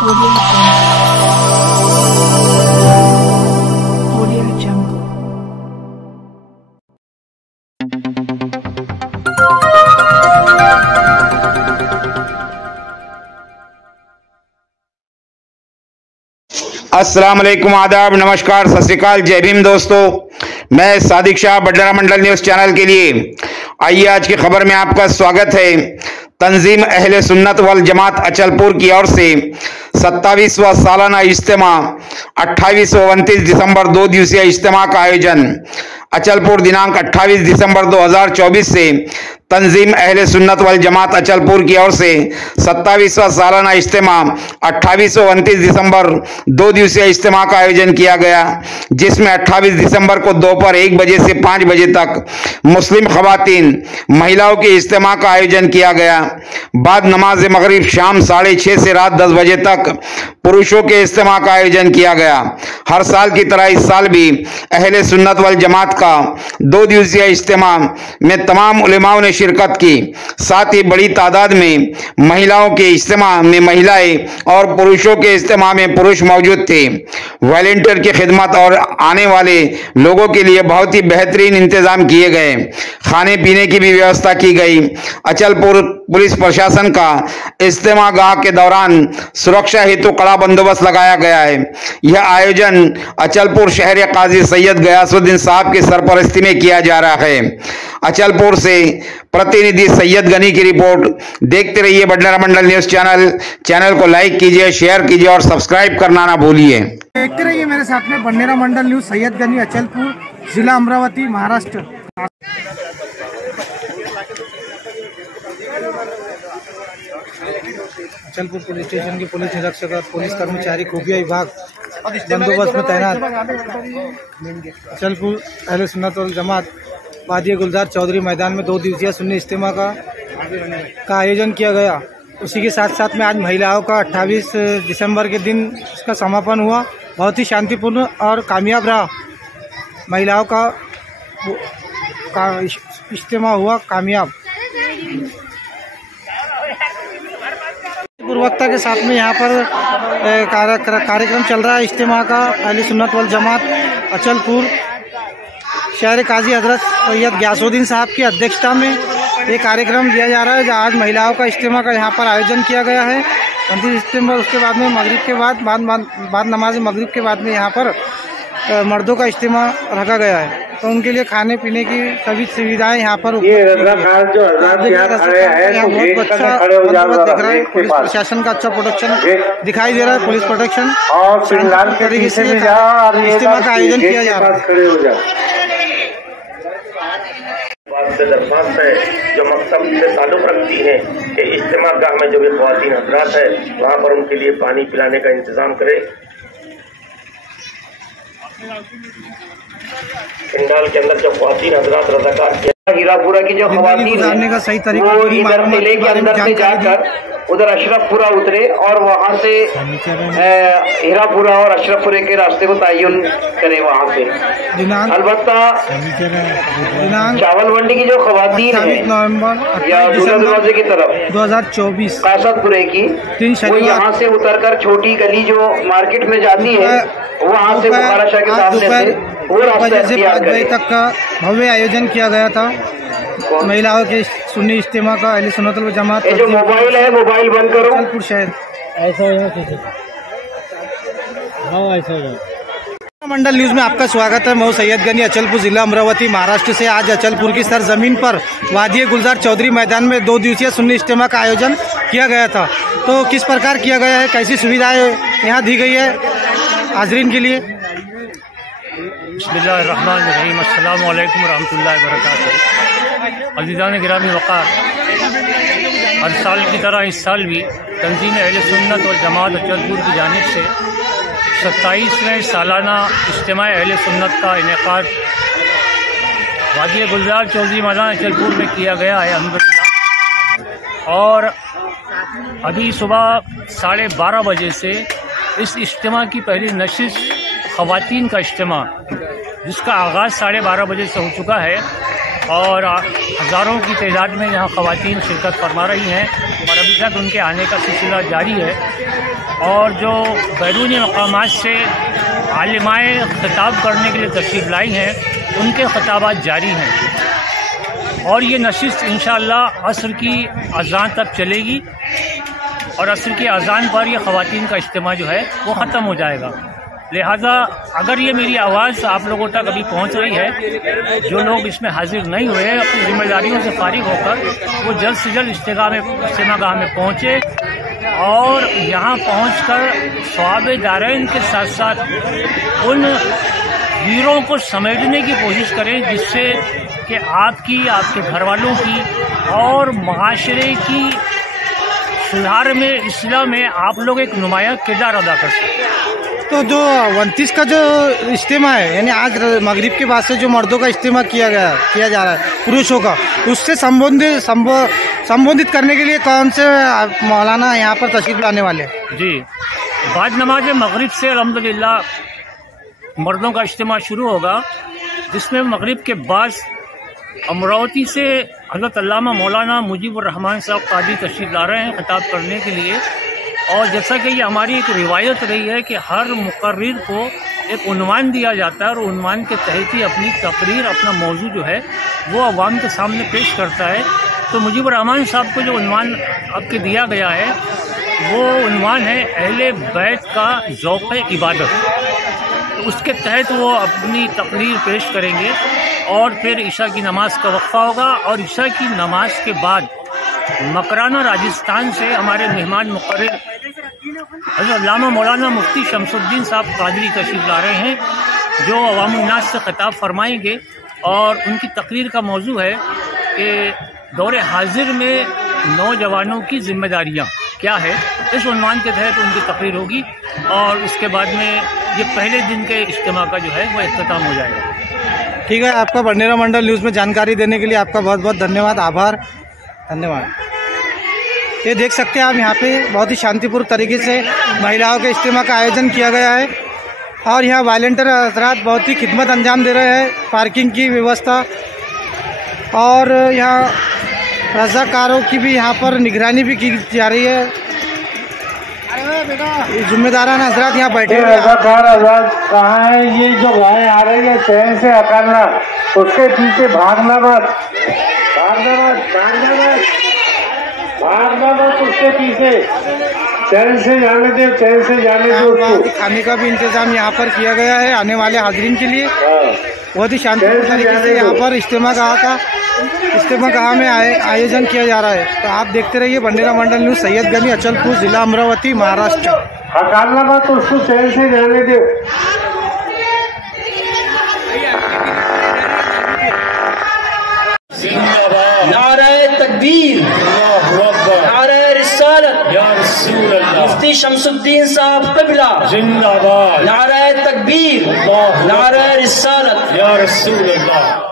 अस्सलाम वालेकुम, आदाब, नमस्कार, सत श्री अकाल, जय भीम दोस्तों। मैं सादिक शाह, बडनेरा मंडल न्यूज़ चैनल के लिए आइए आज की खबर में आपका स्वागत है। तंजीम अहले सुन्नत वल जमात अचलपुर की ओर से 27वां सालाना इज्तिमा 28 व 29 दिसंबर 2 दिवसीय इज्तिमा का आयोजन अचलपुर दिनांक 28 दिसंबर 2024 से तंजीम अहले सुन्नत वल जमात अचलपुर की ओर से 27वां सालाना इज्तिमा 28 व 29 दिसंबर 2 दिवसीय इज्तिमा का आयोजन किया गया, जिसमें 28 दिसंबर को दोपहर 1 बजे से 5 बजे तक मुस्लिम खवातीन महिलाओं के इज्तिमा का आयोजन किया गया। बाद नमाज मगरिब शाम 6:30 से रात 10 बजे तक पुरुषों के इज्तिमा का आयोजन किया गया। हर साल की तरह इस साल भी अहले सुन्नत वल जमात का 2 दिवसीय इज्तिमा में तमाम उलेमाओं ने शिरकत की। साथ ही बड़ी तादाद में महिलाओं के इज्तिमा में महिलाएं और पुरुषों के इज्तिमा में पुरुष मौजूद थे। वॉलंटियर की खिदमत और आने वाले लोगों के लिए बहुत ही बेहतरीन इंतजाम किए गए। खाने पीने की भी व्यवस्था की गई। अचलपुर पुलिस प्रशासन का इज्तिमा गाह के दौरान सुरक्षा हेतु कड़ा बंदोबस्त लगाया गया है। यह आयोजन अचलपुर शहर काजी सैयद गयासुद्दीन साहब की सरपरस्ती में किया जा रहा है। अचलपुर से प्रतिनिधि सैयद गनी की रिपोर्ट। देखते रहिए बडनेरा मंडल न्यूज़ चैनल को लाइक कीजिए, शेयर कीजिए और सब्सक्राइब करना ना भूलिए। देखते रहिए मेरे साथ में बडनेरा मंडल न्यूज़, सैयद गनी, अचलपुर, जिला अमरावती, महाराष्ट्र। अचलपुर पुलिस स्टेशन के पुलिस निरीक्षक और पुलिस कर्मचारी खुफिया विभाग बंदोबस्त में तैनात। अचलपुर अहले सुन्नत वल जमात वादी गुलजार चौधरी मैदान में 2 दिवसीय सुन्नी इज्तिमा का आयोजन किया गया। उसी के साथ साथ में आज महिलाओं का 28 दिसंबर के दिन इसका समापन हुआ। बहुत ही शांतिपूर्ण और कामयाब रहा। महिलाओं का इज्तिमा हुआ कामयाब। पूर्वकता के साथ में यहाँ पर कार्यक्रम चल रहा है इज्तिमा का। अहले सुन्नत वल जमात अचलपुर शहर काजी हजरत सैयद गयासुद्दीन साहब की अध्यक्षता में ये कार्यक्रम दिया जा रहा है। आज महिलाओं का इज्तिमा का यहाँ पर आयोजन किया गया है 29 दिसंबर। उसके बाद में मगरिब के बाद नमाज मगरिब के बाद में यहाँ पर मर्दों का इज्तिमा रखा गया है। तो उनके लिए खाने पीने की सभी सुविधाएं यहाँ पर बहुत अच्छा दिख रहा है। पुलिस प्रशासन का अच्छा प्रोटेक्शन दिखाई दे रहा है। पुलिस प्रोटेक्शन और तरीके से इज्तिमा का आयोजन किया जा रहा है। से दरख्वास्त है जो मकसद से ताल्लुक़ रखती है कि इज्तिमा गाह में जो भी ख़वातीन हज़रात है वहाँ पर उनके लिए पानी पिलाने का इंतज़ाम करे। पंडाल के अंदर जो ख़वातीन हज़रात रज़ाकार हीरापुरा की जो ख़वातीन है वो इधर मेले के अंदर से जाकर उधर अशरफपुरा उतरे और वहाँ से हीरापुरा और अशरफपुरे के रास्ते को तयन करे। वहाँ से अलबत्ता चावल मंडी की जो ख़वातीन है या दूल्हा दरवाजे की तरफ 2024 कासदपुरे की, वो यहाँ से उतरकर छोटी गली जो मार्केट में जाती है वहाँ से बुखारा शाह के सामने से वो रास्ता तक का भव्य आयोजन किया गया था महिलाओं के सुन्नी इज्तिमा का। अहले सुन्नत वल जमात जो मोबाइल है मोबाइल बंद करो। अचलपुर शहर मंडल न्यूज़ में आपका स्वागत है। मैं सैयद गनी, अचलपुर, जिला अमरावती, महाराष्ट्र से। आज अचलपुर की सरजमीन पर वादी गुलजार चौधरी मैदान में 2 दिवसीय सुन्नी इज्तिमा का आयोजन किया गया था। तो किस प्रकार किया गया है, कैसी सुविधाएं यहाँ दी गई है हाजरीन के लिए? बिस्मिल्लाहिर्रहमानिर्रहीम, अस्सलामु अलैकुम रहमतुल्लाहि व बरकातुहू। अज़ीज़ान गिरामी वक़ार, हर साल की तरह इस साल भी तंजीम अहले सुन्नत वल जमात अचलपुर की जानिब से 27वें सालाना इज्तिमा अहले सुन्नत का इनेकाद वादी गुलजार चौधरी मैदान अचलपुर में किया गया है अल्हम्दुलिल्लाह। और अभी सुबह 12:30 बजे से इस इज्तिमा की पहली नशिश ख़वातीन का इज्तिमा, जिसका आगाज़ 12:30 बजे से हो चुका है اور ہزاروں کی تعداد میں یہاں خواتین شرکت فرما رہی ہیں اور ابھی تک ان کے آنے کا سلسلہ جاری ہے، اور جو بیرونی مقامات سے عالمائے خطاب کرنے کے لیے تشریف لائی ہیں ان کے خطابات جاری ہیں، اور یہ نشست انشاءاللہ عصر کی اذان تک چلے گی، اور عصر کی اذان پر یہ خواتین کا اجتماع جو ہے وہ ختم ہو جائے گا۔ لہٰذا اگر یہ میری آواز آپ لوگوں تک ابھی پہنچ رہی ہے، جو لوگ اس میں حاضر نہیں ہوئے اپنی ذمہ داریوں سے فارغ ہو کر وہ جلد سے جلد اجتماع گاہ میں پہنچے، اور یہاں پہنچ کر ثواب دارین کے ساتھ ساتھ ان ویروں کو سمیٹنے کی کوشش کریں جس سے کہ آپ کی، آپ کے گھر والوں کی اور معاشرے کی سدھار میں، اصلاح میں آپ لوگ ایک نمایاں کردار ادا کر سکیں۔ تو جو 29 کا جو اجتماع ہے، یعنی آج مغرب کے بعد سے جو مردوں کا اجتماع کیا جا رہا ہے پروشوں کا، اس سے سمبودھت کرنے کے لیے کون سے مولانا یہاں پر تشریف لانے والے ہیں؟ جی، بعد نماز مغرب سے الحمدللہ مردوں کا اجتماع شروع ہوگا، جس میں مغرب کے بعد امراوتی سے حضرت علامہ مولانا مجیب الرحمان صاحب قادری تشریف لا رہے ہیں خطاب کرنے کے لیے، اور جیسا کہ یہ ہماری ایک روایت رہی ہے کہ ہر مقرر کو ایک عنوان دیا جاتا ہے، اور عنوان کے تحت ہی اپنی تقریر، اپنا موضوع جو ہے وہ عوام کے سامنے پیش کرتا ہے۔ تو مجیب الرحمان صاحب کو جو عنوان اب کے دیا گیا ہے وہ عنوان ہے اہل بیت کا ذوق عبادت، تو اس کے تحت وہ اپنی تقریر پیش کریں گے، اور پھر عشاء کی نماز کا وقفہ ہوگا، اور عشاء کی نماز کے بعد مکرانہ راجستھان سے ہمارے مہمان مقرر حضرت علامہ مولانا مفتی شمس الدین صاحب قادری تشریف لا رہے ہیں، جو عوام الناس سے خطاب فرمائیں گے، اور ان کی تقریر کا موضوع ہے کہ دور حاضر میں نوجوانوں کی ذمہ داریاں کیا ہے، اس عنوان کے تحت ان کی تقریر ہوگی، اور اس کے بعد میں یہ پہلے دن کے اجتماع کا جو ہے وہ اختتام ہو جائے گا۔ ٹھیک ہے، آپ کا بڈنیرا منڈل نیوز میں جانکاری دینے کے لیے آپ کا بہت بہت دھنیہ واد، آبھار، دھنیہ واد۔ یہ دیکھ سکتے ہیں آپ یہاں پہ بہت ہی شانتی پور طریقے سے مہیلاؤں کے اجتماع کا آیوجن کیا گیا ہے، اور یہاں والنٹر حضرات بہت ہی خدمت انجام دے رہے ہیں، پارکنگ کی ویوستھا، اور یہاں رضاکاروں کی بھی یہاں پر نگرانی بھی کی جا رہی ہے۔ ذمہ داران حضرات یہاں بیٹھے ہوئے ہیں۔ رضاکار حضرات کہاں ہیں؟ یہ جو گائیں آ رہی ہے چین سے ہٹانا، اس کے پیچھے بھاگنا مت، بھاگنا مت، بھاگنا مت، بھاگنا مت، اس کے پیچھے چین سے جانے دے، چین سے جانے دے اس کو۔ کھانے کا بھی انتظام یہاں پر کیا گیا ہے آنے والے حاضرین کے لیے، بہت ہی شانتی طریقے سے یہاں پر اجتماع گاہ میں آیوجن کیا جا رہا ہے۔ تو آپ دیکھتے رہیے بڈنیرا منڈل نیوز، سید گنج، اچل پور، ضلع امراوتی، مہاراشٹر۔ ہٹانا مت، اس کو چین سے جانے دے۔ نعرہ تکبیر، نعرہ رسالت، مفتی شمس الدین صاحب قبلہ زندہ باد، نعرہ تکبیر، نعرہ رسالت، یا رسول اللہ۔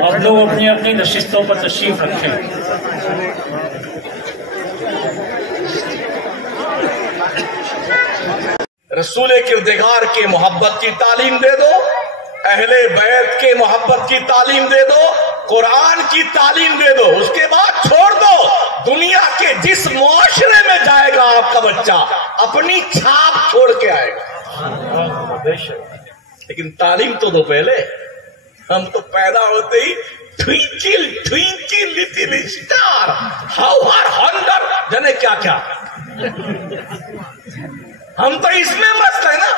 آپ لوگ اپنی اپنی نشستوں پر تشریف رکھیں۔ رسول کردگار کے محبت کی تعلیم دے دو، اہل بیت کے محبت کی تعلیم دے دو، قرآن کی تعلیم دے دو، اس کے بعد چھوڑ دو دنیا کے جس معاشرے میں جائے گا آپ کا بچہ اپنی چھاپ چھوڑ کے آئے گا، لیکن تعلیم تو دو پہلے۔ ہم تو پیدا ہوتے ہی twinkle twinkle little star how are hunger جانے کیا کیا، ہم تو اس میں مست ہے نا۔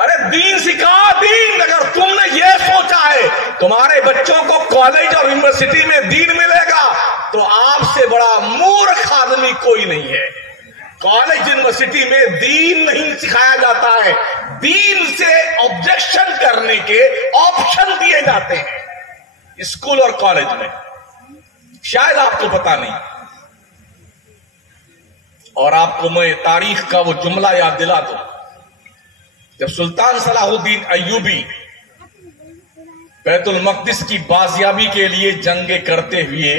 ارے دین سکھا، دین۔ اگر تم نے یہ سوچا ہے تمہارے بچوں کو کالج اور یونیورسٹی میں دین ملے گا تو آپ سے بڑا مورخ آدمی کوئی نہیں ہے۔ کالج یونیورسٹی میں دین نہیں سکھایا جاتا ہے، دین سے آبجیکشن کرنے کے آپشن دیے جاتے ہیں اسکول اور کالج میں، شاید آپ کو پتا نہیں۔ اور آپ کو میں تاریخ کا وہ جملہ یاد دلا دوں، جب سلطان صلاح الدین ایوبی بیت المقدس کی بازیابی کے لیے جنگیں کرتے ہوئے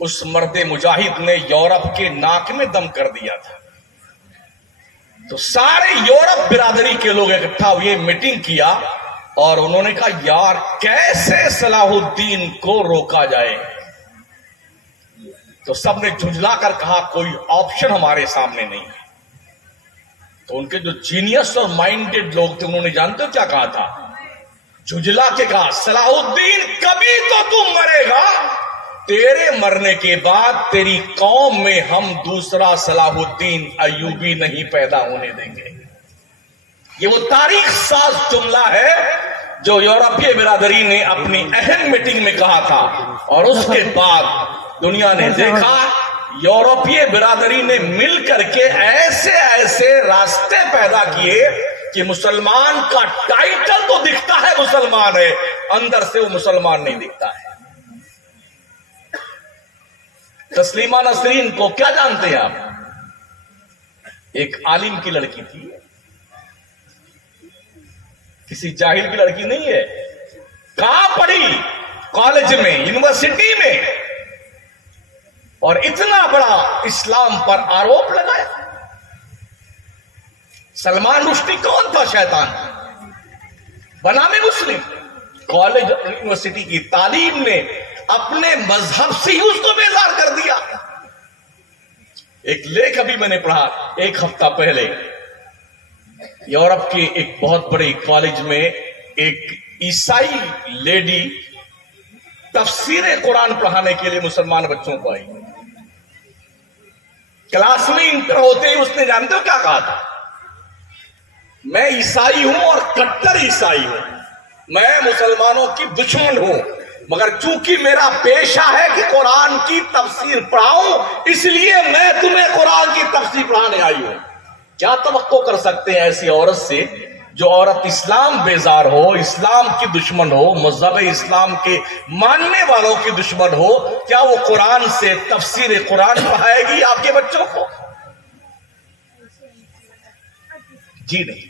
اس مرد مجاہد نے یورپ کے ناک میں دم کر دیا تھا، तो सारे यूरोप बिरादरी के लोग इकट्ठा हुए, मीटिंग किया और उन्होंने कहा यार कैसे सलाहुद्दीन को रोका जाए। तो सबने झुंझला कर कहा कोई ऑप्शन हमारे सामने नहीं है। तो उनके जो जीनियस और माइंडेड लोग थे उन्होंने जानते हो क्या कहा था? झुंझला के कहा सलाहुद्दीन कभी तो तुम मरेगा, तेरे मरने के बाद तेरी कौम में हम दूसरा सलाहुद्दीन अय्यूबी नहीं पैदा होने देंगे। ये वो तारीख साज जुमला है जो यूरोपीय बिरादरी ने अपनी अहम मीटिंग में कहा था, और उसके बाद दुनिया ने देखा यूरोपीय बिरादरी ने मिल करके ऐसे ऐसे रास्ते पैदा किए कि मुसलमान का टाइटल तो दिखता है मुसलमान है, अंदर से वो मुसलमान नहीं दिखता है। तस्लीमा नसरीन को क्या जानते हैं आप? एक आलिम की लड़की थी, किसी जाहिल की लड़की नहीं है। कहां पढ़ी? कॉलेज में, यूनिवर्सिटी में, और इतना बड़ा इस्लाम पर आरोप लगाया। सलमान रुश्दी कौन था? शैतान, बनामे मुस्लिम। कॉलेज और यूनिवर्सिटी की तालीम ने अपने मजहब से ही उसको बेजार कर दिया। एक लेख अभी मैंने पढ़ा एक हफ्ता पहले, यूरोप के एक बहुत बड़े कॉलेज में एक ईसाई लेडी तफसीर कुरान पढ़ाने के लिए मुसलमान बच्चों को आई। क्लास में इंटर होते ही उसने जानते हो क्या कहा था? मैं ईसाई हूं और कट्टर ईसाई हूं, मैं मुसलमानों की दुश्मन हूं, मगर चूंकि मेरा पेशा है कि कुरान की तफसीर पढ़ाऊं, इसलिए मैं तुम्हें कुरान की तफसीर पढ़ाने आई हूं। क्या तवक्को कर सकते हैं ऐसी औरत से जो औरत इस्लाम बेजार हो, इस्लाम की दुश्मन हो, मजहब इस्लाम के मानने वालों की दुश्मन हो? क्या वो कुरान से तफसीर कुरान पढ़ाएगी आपके बच्चों को? जी नहीं।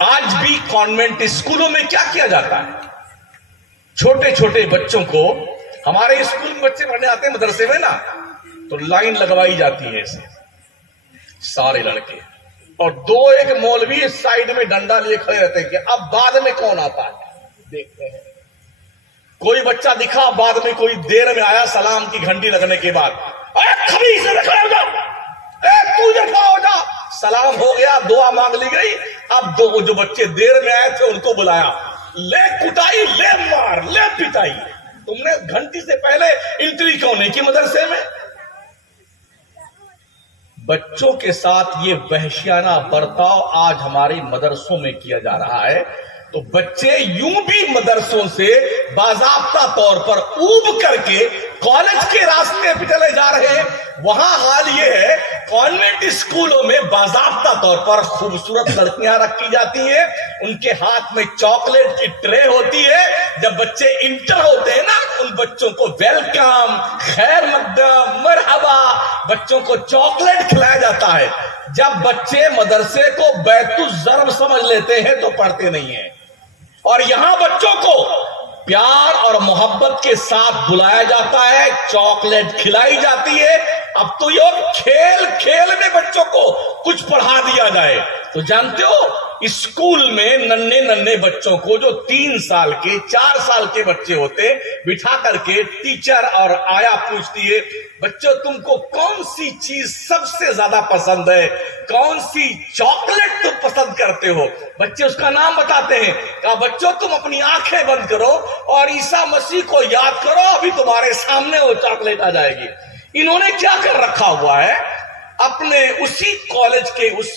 आज भी कॉन्वेंट स्कूलों में क्या किया जाता है? छोटे छोटे बच्चों को, हमारे स्कूल में बच्चे पढ़ने आते हैं मदरसे में ना, तो लाइन लगवाई जाती है ऐसे सारे लड़के, और दो एक मौलवी साइड में डंडा लिए खड़े रहते हैं कि अब बाद में कौन आता है देखते हैं। कोई बच्चा दिखा बाद में, कोई देर में आया सलाम की घंटी लगने के बाद, खबीस से खड़े हो जाओ, तू इधर खड़ा हो जा। सलाम हो गया, दुआ मांग ली गई। अब दो जो बच्चे देर में आए थे उनको बुलाया, ले कुटाई, ले मार, ले पिटाई। तुमने घंटी से पहले एंट्री क्यों नहीं की मदरसे में? बच्चों के साथ ये वहशियाना बर्ताव आज हमारे मदरसों में किया जा रहा है। तो बच्चे यूं भी मदरसों से बाज़ाब्ता तौर पर ऊब करके कॉलेज के रास्ते पे चले जा रहे हैं। वहां हाल ये है, कॉन्वेंट स्कूलों में बाज़ाब्ता तौर पर खूबसूरत लड़कियां रखी जाती हैं, उनके हाथ में चॉकलेट की ट्रे होती है। जब बच्चे इंटर होते हैं ना, उन बच्चों को वेलकम, खैर मकदम, मरहबा, बच्चों को चॉकलेट खिलाया जाता है। जब बच्चे मदरसे को बैतुज़्ज़र्ब समझ लेते हैं तो पढ़ते नहीं है, और यहां बच्चों को प्यार और मोहब्बत के साथ बुलाया जाता है, चॉकलेट खिलाई जाती है। अब तो ये खेल खेल में बच्चों को कुछ पढ़ा दिया जाए। तो जानते हो, स्कूल में नन्हे नन्हे बच्चों को, जो 3 साल के 4 साल के बच्चे होते, बिठा करके टीचर और आया पूछती है, बच्चों तुमको कौन सी चीज सबसे ज्यादा पसंद है, कौन सी चॉकलेट तुम पसंद करते हो? बच्चे उसका नाम बताते हैं। कहा बच्चों तुम अपनी आंखें बंद करो और ईसा मसीह को याद करो, अभी तुम्हारे सामने वो चॉकलेट आ जाएगी। इन्होंने क्या कर रखा हुआ है, अपने उसी कॉलेज के उस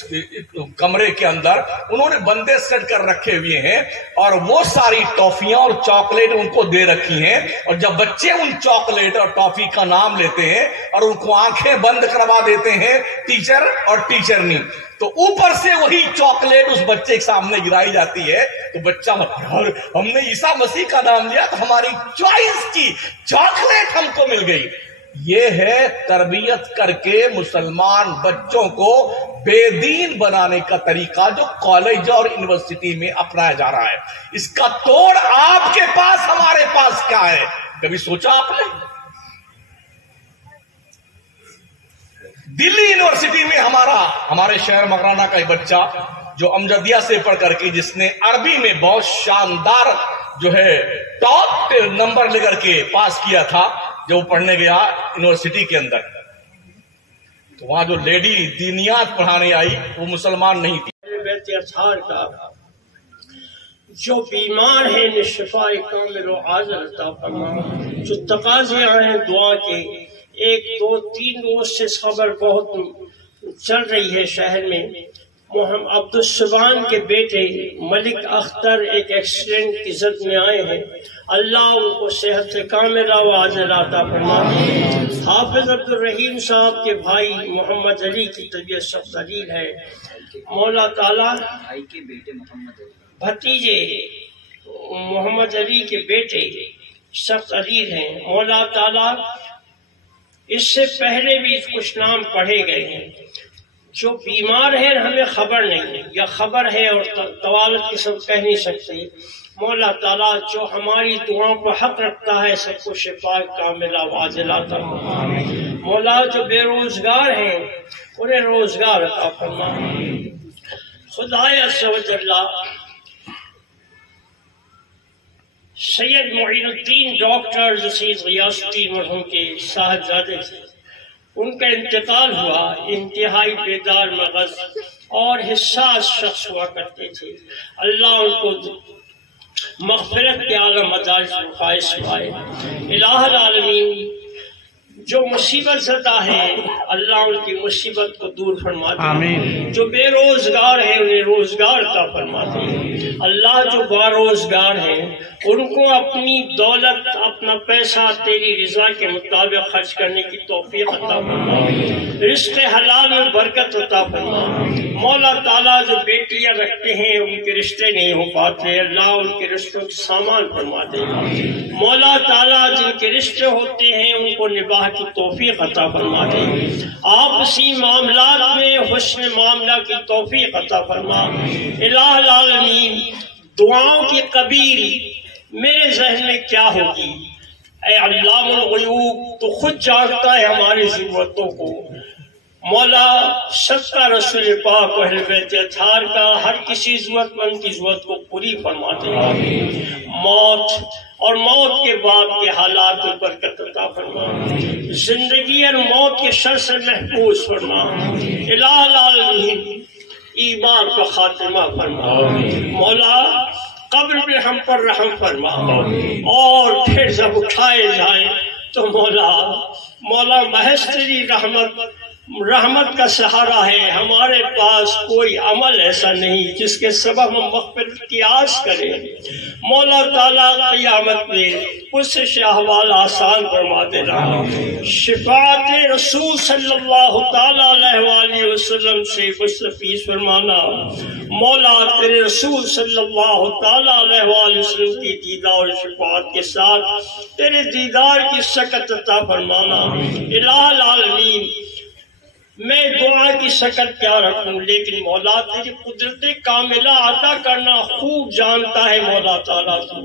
कमरे के अंदर उन्होंने बंदे सेट कर रखे हुए हैं, और वो सारी टॉफियां और चॉकलेट उनको दे रखी हैं। और जब बच्चे उन चॉकलेट और टॉफी का नाम लेते हैं और उनको आंखें बंद करवा देते हैं टीचर और टीचरनी, तो ऊपर से वही चॉकलेट उस बच्चे के सामने गिराई जाती है। तो बच्चा, हमने ईसा मसीह का नाम लिया तो हमारी चॉइस की चॉकलेट हमको मिल गई। ये है तरबियत करके मुसलमान बच्चों को बेदीन बनाने का तरीका जो कॉलेज और यूनिवर्सिटी में अपनाया जा रहा है। इसका तोड़ आपके पास, हमारे पास क्या है? कभी सोचा आपने? दिल्ली यूनिवर्सिटी में हमारे शहर मकराना का एक बच्चा जो अमजदिया से पढ़ करके जिसने अरबी में बहुत शानदार जो है टॉप नंबर लेकर के पास किया था, जो पढ़ने गया यूनिवर्सिटी के अंदर, तो वहां जो लेडी दीनियात पढ़ाने आई वो मुसलमान नहीं थी। अज़हर का जो बीमार है निशफाए कामिल व आजिल अता फरमा, जो तकाज़े हैं दुआ के, 1 2 3 रोज से खबर बहुत चल रही है शहर में। मोहम्मद अब्दुल सुबान के बेटे मलिक अख्तर एक एक्सीडेंट की जद में आए हैं, अल्लाह उनको सेहत कामिला व आजिला अता फरमाए। हाफिज अब्दुल रहीम साहब के भाई मोहम्मद अली की तबीयत सख्त अलील है, मौला ताला भतीजे मोहम्मद अली के बेटे सख्त अलील हैं, मौला ताला इससे पहले भी कुछ नाम पढ़े गए हैं। जो बीमार है हमें खबर नहीं है, या खबर है और तवालत के सब कह नहीं सकते, मौला ताला जो हमारी दुआओं पर हक रखता है सबको शिफा कामिला वाजिला अता फरमा। मौला जो बेरोजगार हैं उन्हें रोजगार अता फरमा। खुदाए अज़्ज़ व जल्ला सैयद मोइनुद्दीन डॉक्टर सैयद ग़ियासुद्दीन मरहूम के साहबजादे थे, उनका इंतकाल हुआ। इंतहाई बेदार मगज़ और हिस्सास शख्स हुआ करते थे, अल्लाह उनको मग़फ़िरत के आला मदारिज में फ़ाइज़ फरमाए। इलाहुल आलमीन जो मुसीबत ज़दा है अल्लाह उनकी मुसीबत को दूर फरमा दे, जो बेरोजगार है उन्हें रोजगार अता फरमा दे। अल्लाह जो बारोजगार है उनको अपनी दौलत अपना पैसा तेरी रज़ा के मुताबिक खर्च करने की तौफीक अता फरमा, रिज़्क़ हलाल में बरकत अता फरमा। मौला ताला जो बेटियां रखते हैं उनके रिश्ते नहीं हो पाते, अल्लाह उनके रिश्तों के सामान फरमा दे। मौला ताला जिनके रिश्ते होते हैं उनको निबाह की तौफीक अता फरमा दे। आपसी मामलात में हुस्न मामला की तौफीक अता फरमा। इलाहुल आलमीन दुआओं की कबील मेरे ज़हन में क्या होगी, ऐ अल्लामुल ग़ुयूब तो खुद जानता है हमारी ज़रूरतों को। मौला सबका रसूल पाक अहले बैत अत्हार का हर किसी ज़रूरतमंद की ज़रूरत को पूरी फरमा दे। मौत और मौत के बाद के हालात में बरकत अता फरमा, जिंदगी और मौत के शर से महफूज फरमा। इलाहुल आलमीन ईमान का खातिमा फरमा। मौला कब्र में हम पर रहम फरमा, और फिर जब उठाए जाए तो मौला महज तेरी रहमत का सहारा है। हमारे पास कोई अमल ऐसा नहीं जिसके सबब हम मग़फ़िरत की आस करें। मौला ताला क़यामत में उससे अहवाल आसान फरमा देना। शिफ़ाअत रसूल सल्लल्लाहु ताला अलैहि वसल्लम से मुस्तफ़ीज़ फरमाना। मौला तेरे रसूल सल्लल्लाहु ताला अलैहि वसल्लम की दीदार और शिफ़ाअत के साथ तेरे दीदार की शकत अता फरमाना। इलाहुल आलमीन मैं दुआ की शकल क्या रखूं, लेकिन मौला तेरी कुदरत कामिला अता करना खूब जानता है। मौला ताला तू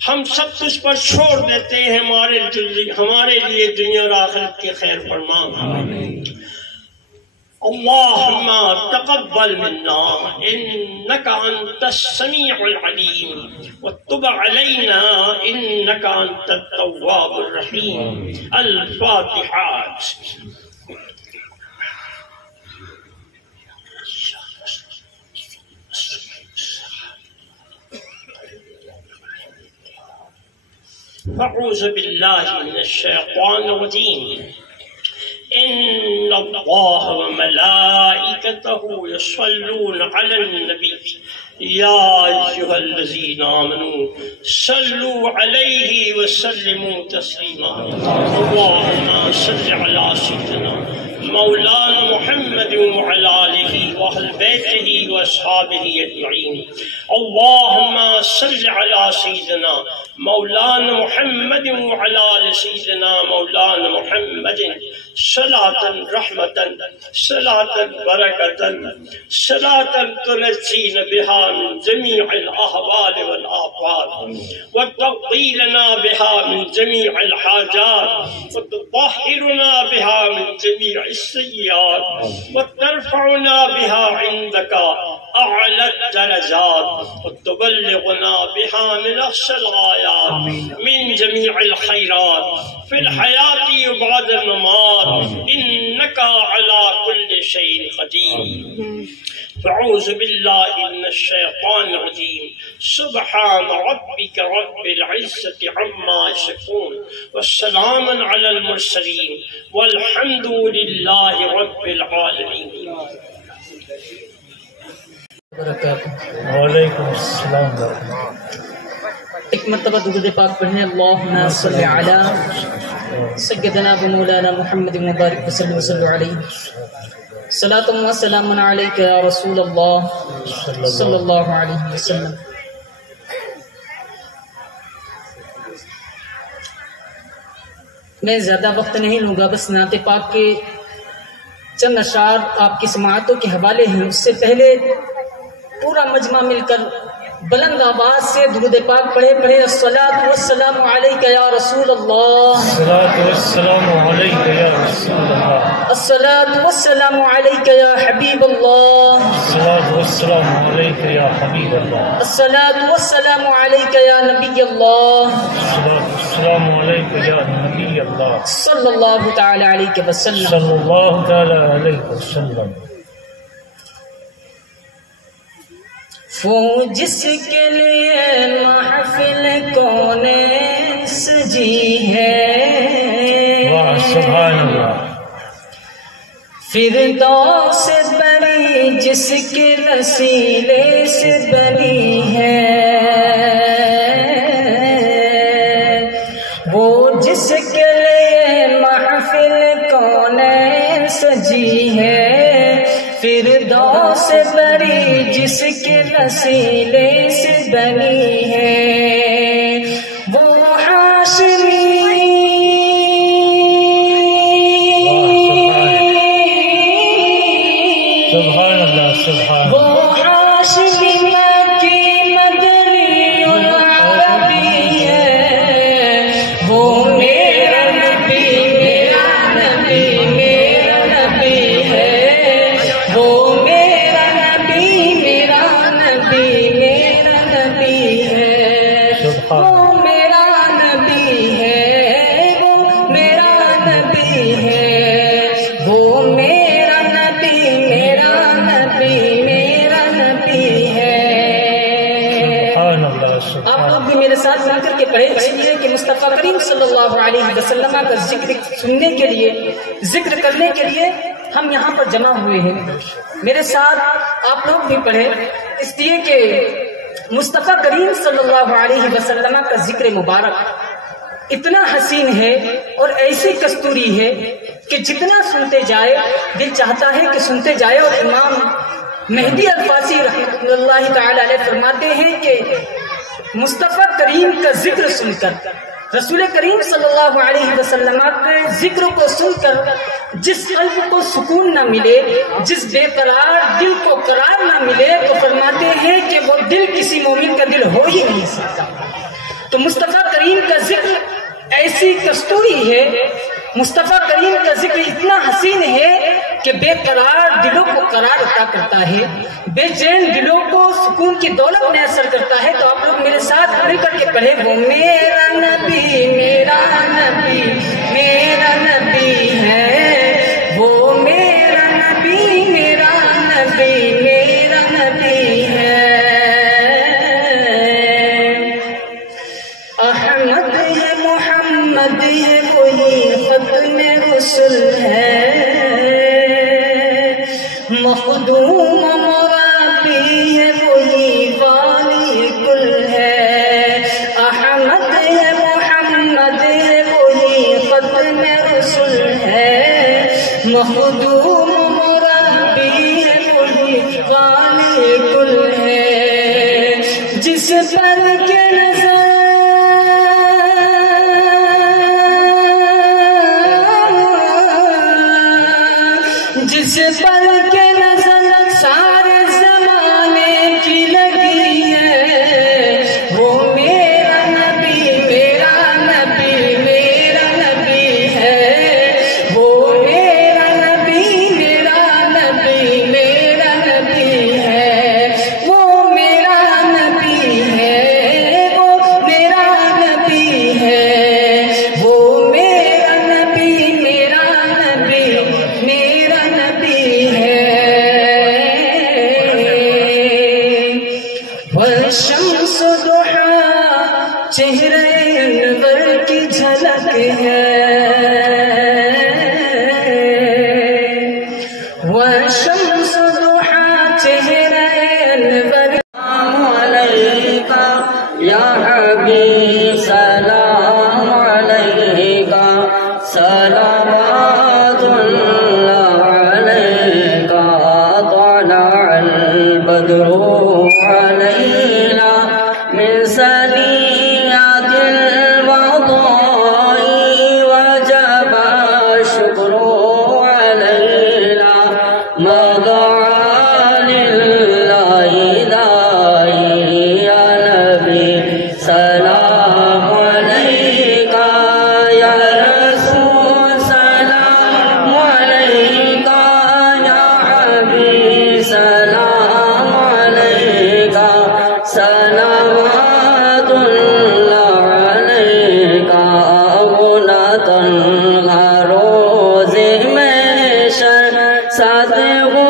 हम सब तुझ पर छोड़ देते हैं, हमारे लिए दुनिया और आखिरत के खैर फरमा। अल्लाहुम्मा तक़ब्बल मिन्ना इन्नका अंतस समीउल अलीम व तुब अलैना इन्नका अंतत तव्वाबुर रहीम। अल-फातिहा। अऊज़ु बिल्लाहि मिनश शैतानिर रजीम। इन्नल्लाह व मलाइकतहु यस्सल्लूना अलन नबी या अय्युहल्लज़ीना आमनू सल्लू अलैहि व सल्लिमू तस्लीमा। अल्लाहुम्मा सल्लि अला सय्यिदिना मौलाना मुहम्मद व अला आलिहि व अहले बैतिही व अस्हाबिही अजमईन। अल्लाहुम्मा सल्लि अला सय्यिदिना मौलाना मुहम्मद व अला आलि सय्यिदिना मौलाना मुहम्मद सलातन रहमतन सलातन बरकतन सलातन तुनज्जीना बिहा मिन जमीइल अहवाल वल आफात व तुक़ीलना बिहा मिन जमीइल हाजात व तुطهرنا बिहा मिन जमीइल सय्यात व तरफ़उना बिहा इंदका अअला दरजात व तुबल्लिगुना बिहा मिन अक़सल गायात मिन जमीइल खैरात फिल हयाती व बअदल ममात इन्नका अला कुल्लि शैइन क़दीर। फ़अऊज़ु बिल्लाहि मिनश शैतानिर रजीम। सुब्हान रब्बिका रब्बिल इज़्ज़ति अम्मा यसिफ़ून वस्सलामुन अलल मुरसलीन वल्हम्दुलिल्लाहि रब्बिल आलमीन। वालेकुम अस्सलाम। एक मरतबा दुरूद पाक पढ़ने अल्लाहुम्मा सल्लि अला सय्यिदना व मौलाना मुहम्मद मुबारक वसल्लम अलैहि सलातुम व सलामुन अलैका या रसूल अल्लाह सल्लल्लाहु अलैहि वसल्लम। मैं ज़्यादा वक्त नहीं लूँगा, बस नात पाक के चंद अशार आपकी समाअतों के हवाले हैं। उससे पहले पूरा मजमा मिलकर बुलंद आवाज से दुरूद पाक पढ़े पढ़े अस्सलातु वस्सलामु अलैका या रसूल अल्लाह, अस्सलातु वस्सलामु अलैका या रसूल अल्लाह, अस्सलातु वस्सलामु अलैका या हबीब अल्लाह, अस्सलातु वस्सलामु अलैका या हबीब अल्लाह, अस्सलातु वस्सलामु अलैका या नबी अल्लाह, अस्सलातु वस्सलामु अलैका या नबी अल्लाह, सल्लल्लाहु तआला अलैहि वसल्लम, सल्लल्लाहु तआला अलैहि वसल्लम। वो जिसके लिए महफिल कौने सजी है, वाह सुभान अल्लाह, फिरदौस से बनी जिसके वसीले से बनी है, वो जिसके लिए महफिल कौने सजी है, फिरदौस से बनी जिसके वसीले से बनी है, वो हाशमी सुभान अल्लाह सुभान, वो हाशमी मक्की मदनी और अरबी है, वो मेरा नबी मेरा नबी मेरा नबी है, वो मेरा नबी मेरा नबी मेरा नबी है, वो मेरा नबी है, वो मेरा नबी है, वो मेरा नबी मेरा नबी मेरा नबी है। आप लोग भी मेरे साथ मिल करके पढ़े, इसलिए कि मुस्तफ़ा करीम सल्लल्लाहु अलैहि वसल्लम का जिक्र सुनने के लिए, जिक्र करने के लिए हम यहाँ पर जमा हुए हैं। मेरे साथ आप लोग भी पढ़े, इसलिए कि मुस्तफ़ा करीम सल्लल्लाहु अलैहि वसल्लम का जिक्र मुबारक इतना हसीन है और ऐसी कस्तूरी है कि जितना सुनते जाए दिल चाहता है कि सुनते जाए। और इमाम मेहदी अल-फासी रहमतुल्लाहि तआला अलैह फरमाते हैं कि मुस्तफ़ा करीम का जिक्र सुनकर, रसूल करीम सल्लल्लाहु अलैहि वसल्लम के जिक्र को सुनकर जिस कल्ब को सुकून न मिले, जिस बेकरार दिल को करार न मिले, तो फरमाते हैं कि वो दिल किसी मोमिन का दिल हो ही नहीं सकता। तो मुस्तफ़ा करीम का जिक्र ऐसी कस्तूरी है, मुस्तफ़ा करीम का जिक्र इतना हसीन है कि बेकरार दिलों को करार अता करता है, बेचैन दिलों को सुकून की दौलत मैसर करता है। तो आप लोग मेरे साथ मिलकर के पढ़े, वो मेरा नबी मेरा नबी मेरा नबी है, वो मेरा नबी मेरा नबी मेरा नबी है, अहमद है मोहम्मद है वही खत्म रसूल है, मखदूम मुराबी है वही वाली कुल है, अहमद है मोहम्मद है वही खत्म रसूल है, मखदूम मुराबी है वही वाली कुल है, के नजर जिस पर के नजर सारे जमाने की लगी है, वो मेरा नबी मेरा नबी मेरा नबी है। वो मेरा नबी मेरा नबी मेरा नबी है। वो मेरा नबी है, वो मेरा नबी है। वो मेरा नबी मेरा नबी मेरा नबी है। वशम्स दुहा चेहरे अनवर की झलक है। वशम्स दुहा चेहरे अनवर अलैका या हबीब सलाम अलैका सलावतुल्लाह अलैका तलअल बद्रु अलैना मिन सनियातिल वदाई वजबा शुक्रू अलैना मदा लिल्लाहि दाई या नबी सलाम अलैका या रसूल सलाम अलैका या हबीब सलाम अलैका सलावतुल्लाह अलैका गुनातन रोज़े महशर साथ वो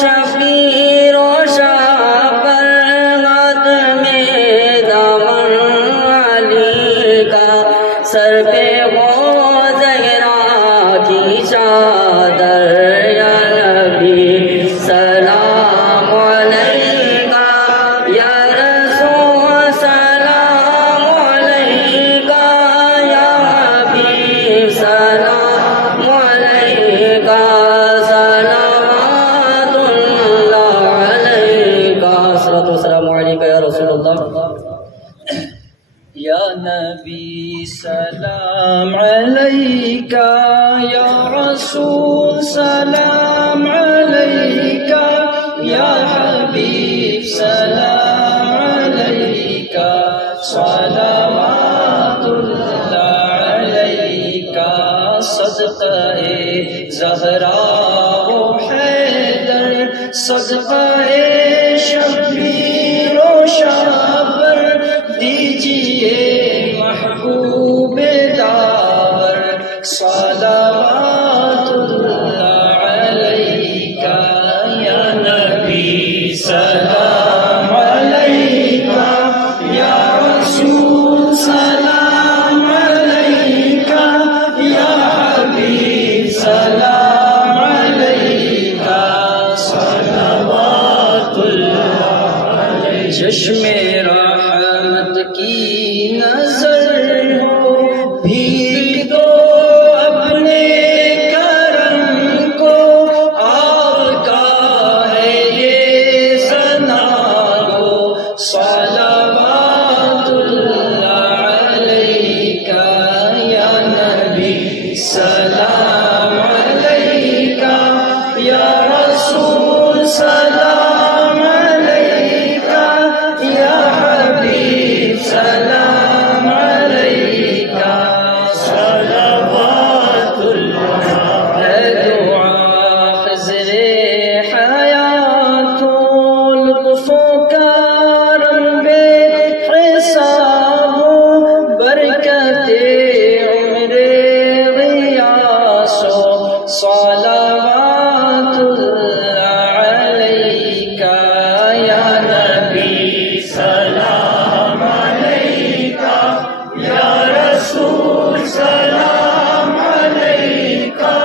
शफीर ओ शाबर हाथ में दामन अली का सर पे वो ज़हरा की चादर या नबी सलाम अलैका या रसूल सलाम अलैका या हबीब सलाम अलैका सलावतुल्लाह अलैका सल्लल्लाहु अलैका या रसूलुल्लाह या नबी सलाम अलैका या रसूल सलाम अलैका या हबीब सलाम अलैका सलावतुल्लाह अलैका सदक़े ज़हरा ओ हैदर सदक़े शबीर ओ शाबर दीजिए महबूब दावर सलावतुल्लाह अलैका या नबी सलाम अलैका या रसूल सलाम अलैका या हबीब सलाम अलैका सलावतुल्लाह अलैका। चश्मे रहमत की नजर हो भीग दो अपने करम को, आपका है ये सना हो सलावतुल्लाह अलैका या नबी सलाम अलैका या रसूल सलाम अलैका या हबीब सलाम अलैका सलावतुल्लाह। है दुआ ख़िज़्रे हयातो लुत्फ़ो करम बेहिसाबो बरकते उम्रे ग़ियासो सलावतुल्लाह अलैका या नबी सलाम अलैका या रसूल सलाम अलैका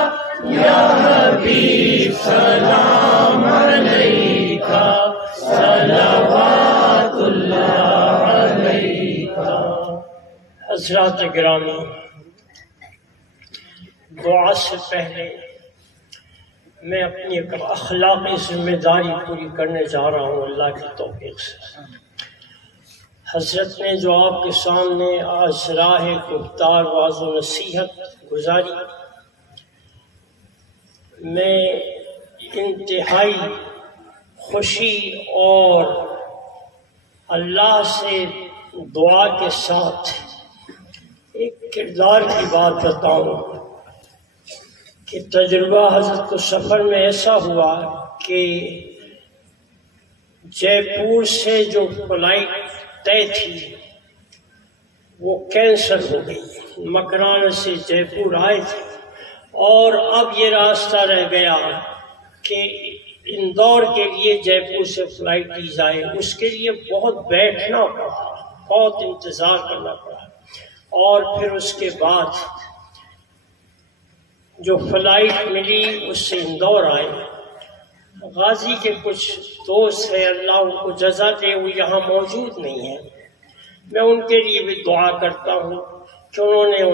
या हबीब सलाम अलैका सलावतुल्लाह अलैका। हज़रात गिरामी, दुआ से पहले मैं अपनी एक अखलाकी जिम्मेदारी पूरी करने जा रहा हूँ अल्लाह की तौफीक से। حضرت نے جو آپ کے سامنے آج راہ گفتار واعظ و نصیحت گزاری، میں انتہائی خوشی اور اللہ سے دعا کے ساتھ ایک کردار کی بات بتاؤں کہ تجربہ حضرت کو سفر میں ایسا ہوا کہ جے پور سے جو فلائٹ طے تھی وہ کینسل ہو گئی۔ مکران سے جے پور آئے تھے اور اب یہ راستہ رہ گیا کہ اندور کے لیے جے پور سے فلائٹ لی جائے، اس کے لیے بہت بیٹھنا پڑا، بہت انتظار کرنا پڑا، اور پھر اس کے بعد جو فلائٹ ملی اس سے اندور آئے۔ غازی کے کچھ دوست ہیں، اللہ ان کو جزا دے، وہ یہاں موجود نہیں ہیں، میں ان کے لیے بھی دعا کرتا ہوں کہ انہیں